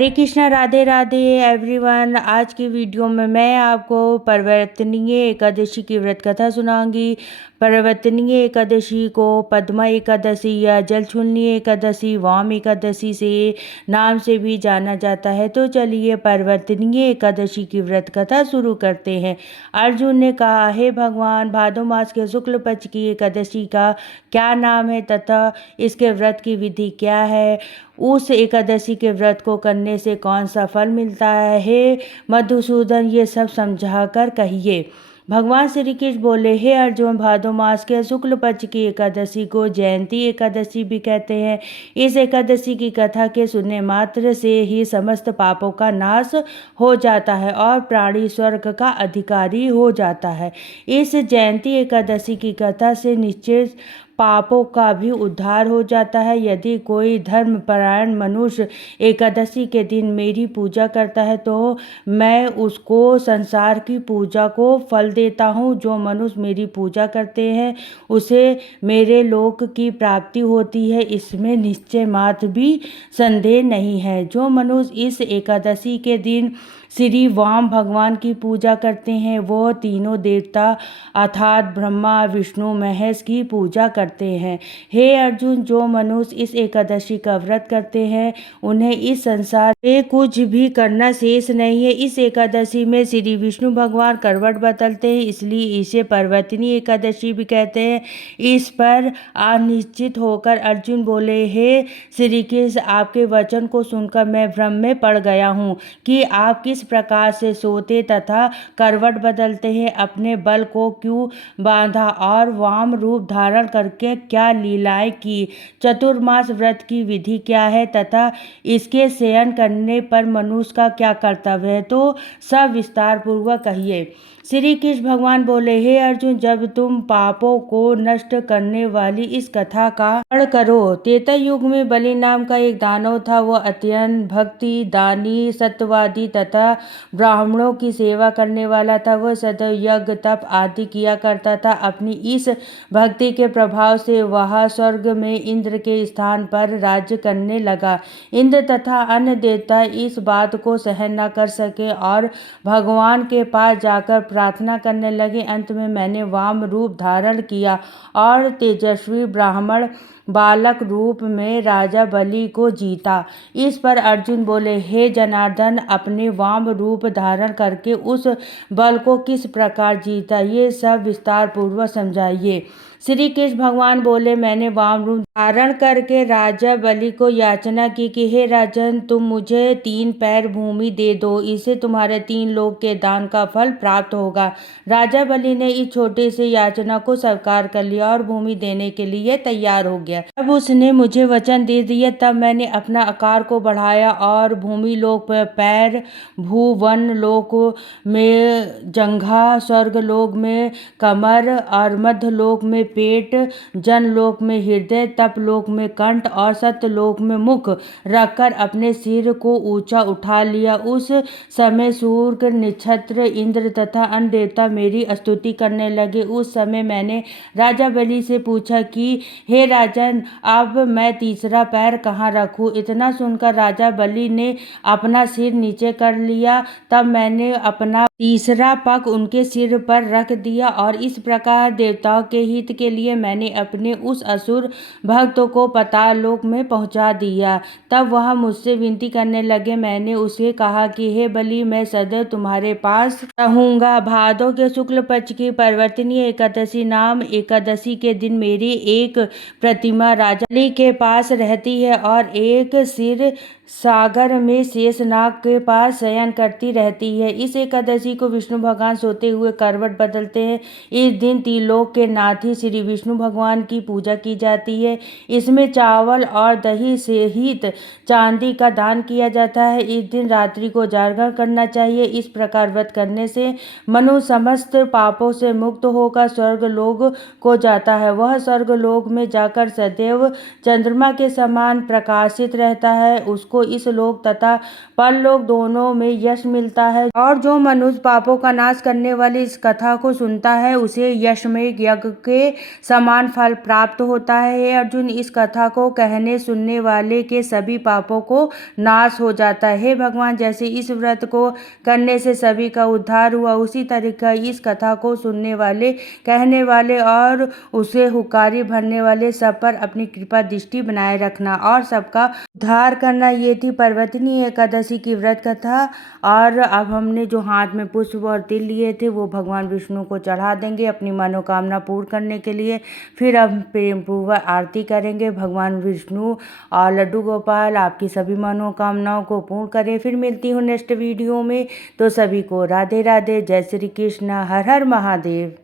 हरे Krishna, Radhe Radhe everyone. आज की video में मैं आपको परिवर्तनीय एकादशी की व्रत कथा सुनाऊंगी। परिवर्तनीय एकादशी को पद्मा एकादशी या जलछूलनी एकादशी, वाम एकादशी से नाम से भी जाना जाता है। तो चलिए परिवर्तनीय एकादशी की व्रत कथा शुरू करते हैं। अर्जुन ने कहा, हे भगवान, भादो मास के शुक्ल पक्ष की एकादशी का क्या नाम है तथा इसके व्रत की विधि क्या है? उस एकादशी के व्रत को करने से कौन सा फल मिलता है? हे मधुसूदन, ये सब समझाकर कहिए। भगवान श्री कृष्ण बोले, हे अर्जुन, भादो मास के शुक्ल पक्ष की एकादशी को जयंती एकादशी भी कहते हैं। इस एकादशी की कथा के सुनने मात्र से ही समस्त पापों का नाश हो जाता है और प्राणी स्वर्ग का अधिकारी हो जाता है। इस जयंती एकादशी की कथा से निश्चित पापों का भी उद्धार हो जाता है। यदि कोई धर्मपरायण मनुष्य एकादशी के दिन मेरी पूजा करता है तो मैं उसको संसार की पूजा को फल देता हूँ। जो मनुष्य मेरी पूजा करते हैं उसे मेरे लोक की प्राप्ति होती है, इसमें निश्चय मात्र भी संदेह नहीं है। जो मनुष्य इस एकादशी के दिन श्री वाम भगवान की पूजा करते हैं वो तीनों देवता अर्थात ब्रह्मा विष्णु महेश की पूजा करते हैं। हे अर्जुन, जो मनुष्य इस एकादशी का व्रत करते हैं उन्हें इस संसार में कुछ भी करना शेष नहीं है। इस एकादशी में श्री विष्णु भगवान करवट बदलते हैं, इसलिए इसे परिवर्तनीय एकादशी भी कहते हैं। इस पर अनिश्चित होकर अर्जुन बोले, हे श्री कृष्ण, आपके वचन को सुनकर मैं भ्रम में पड़ गया हूँ कि आप किस प्रकार से सोते तथा करवट बदलते हैं। अपने बल को क्यों बांधा और वाम रूप धारण करके क्या लीलाएं की? चतुर्मास व्रत की विधि क्या है तथा इसके सेवन करने पर मनुष्य का क्या कर्तव्य है? तो सब विस्तार पूर्वक कहिए। श्री कृष्ण भगवान बोले, हे अर्जुन, जब तुम पापों को नष्ट करने वाली इस कथा का श्रवण करो। त्रेता युग में बलि नाम का एक दानव था। वह अत्यंत भक्ति, दानी, सत्यवादी तथा ब्राह्मणों की सेवा करने वाला था। वह सदैव यज्ञ तप आदि किया करता था। अपनी इस भक्ति के प्रभाव से वह स्वर्ग में इंद्र के स्थान पर राज्य करने लगा। इंद्र तथा अन्य देवता इस बात को सहन न कर सके और भगवान के पास जाकर प्रार्थना करने लगे। अंत में मैंने वाम रूप धारण किया और तेजस्वी ब्राह्मण बालक रूप में राजा बलि को जीता। इस पर अर्जुन बोले, हे जनार्दन, अपने वाम रूप धारण करके उस बल को किस प्रकार जीता, ये सब विस्तार पूर्वक समझाइए। श्री कृष्ण भगवान बोले, मैंने वाम रूप धारण करके राजा बलि को याचना की कि हे राजन, तुम मुझे 3 पैर भूमि दे दो, इससे तुम्हारे 3 लोक के दान का फल प्राप्त होगा। राजा बलि ने इस छोटे से याचना को स्वीकार कर लिया और भूमि देने के लिए तैयार हो गया। जब उसने मुझे वचन दे दिया तब मैंने अपना आकार को बढ़ाया और भूमि लोक पर पैर, भूवन लोक में जंघा, स्वर्ग लोक में कमर और मध्य लोक में पेट, जनलोक में हृदय, तप लोक में कंठ और सत्यलोक में मुख रखकर अपने सिर को ऊंचा उठा लिया। उस समय सूर्य, नक्षत्र, इंद्र तथा अन्य देवता मेरी स्तुति करने लगे। उस समय मैंने राजा बलि से पूछा कि हे राजन, अब मैं तीसरा पैर कहाँ रखूं? इतना सुनकर राजा बलि ने अपना सिर नीचे कर लिया। तब मैंने अपना तीसरा पग उनके सिर पर रख दिया और इस प्रकार देवताओं के हित के लिए मैंने अपने उस असुर भक्त को पाताल लोक में पहुंचा दिया। तब वह मुझसे विनती करने लगे। मैंने उसे कहा कि हे बलि, मैं सदैव तुम्हारे पास रहूंगा। भादो के शुक्ल पक्ष की परिवर्तनीय एकादशी नाम एकादशी के दिन मेरी एक प्रतिमा राजा बलि के पास रहती है और एक सिर सागर में शेषनाग के पास शयन करती रहती है। इस एकादशी को विष्णु भगवान सोते हुए करवट बदलते हैं। इस दिन त्रिलोक के नाथी श्री विष्णु भगवान की पूजा की जाती है। इसमें चावल और दही सहित चांदी का दान किया जाता है। इस दिन रात्रि को जागरण करना चाहिए। इस प्रकार व्रत करने से मनुष्य समस्त पापों से मुक्त होकर स्वर्ग लोक को जाता है। वह स्वर्ग लोक में जाकर सदैव चंद्रमा के समान प्रकाशित रहता है। उसको को इस लोक तथा परलोक दोनों में यश मिलता है। और जो मनुष्य पापों का नाश करने वाली इस कथा को सुनता है उसे यशमेव यज्ञ के समान फल प्राप्त होता है। हे अर्जुन, इस कथा को कहने सुनने वाले के सभी पापों को नाश हो जाता है। हे भगवान, जैसे इस व्रत को करने से सभी का उद्धार हुआ, उसी तरीका इस कथा को सुनने वाले, कहने वाले और उसे हुक्कारी भरने वाले सब पर अपनी कृपा दृष्टि बनाए रखना और सबका उद्धार करना। ये थी पर्वतनी एकादशी की व्रत कथा। और अब हमने जो हाथ में पुष्प और तिल लिए थे वो भगवान विष्णु को चढ़ा देंगे अपनी मनोकामना पूर्ण करने के लिए। फिर अब प्रेम पूर्वक आरती करेंगे। भगवान विष्णु और लड्डू गोपाल आपकी सभी मनोकामनाओं को पूर्ण करें। फिर मिलती हूँ नेक्स्ट वीडियो में। तो सभी को राधे राधे, जय श्री कृष्ण, हर हर महादेव।